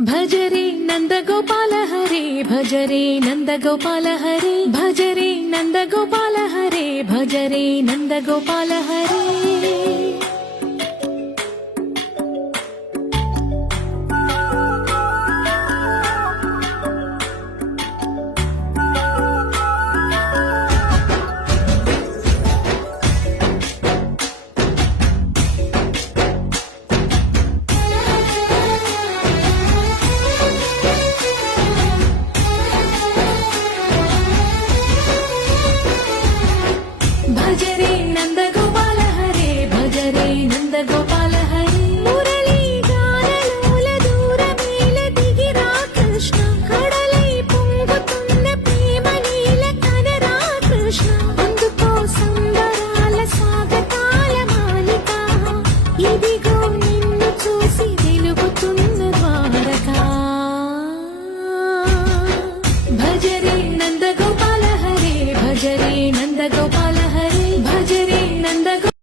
భజరే నందగోపాల హరే భజరే నందగోపాల హరే భజరే నందగోపాల హరే భజరే నందగోపాల హరే భజరే నందగోపాల హరే భజరే నందగోపాల హరే మురళీ గానలోల దూరమేల దిగిరా కృష్ణ కడలై పొంగుతున్న ప్రేమ నీల కనరా కృష్ణ అందుకో సంబరాల స్వాగతాల మాలిక ఇదిగో నిన్ను చూసి వెలుగుతున్న ద్వారకా భజరే నందగోపాల హరే భజరే నందగోపాల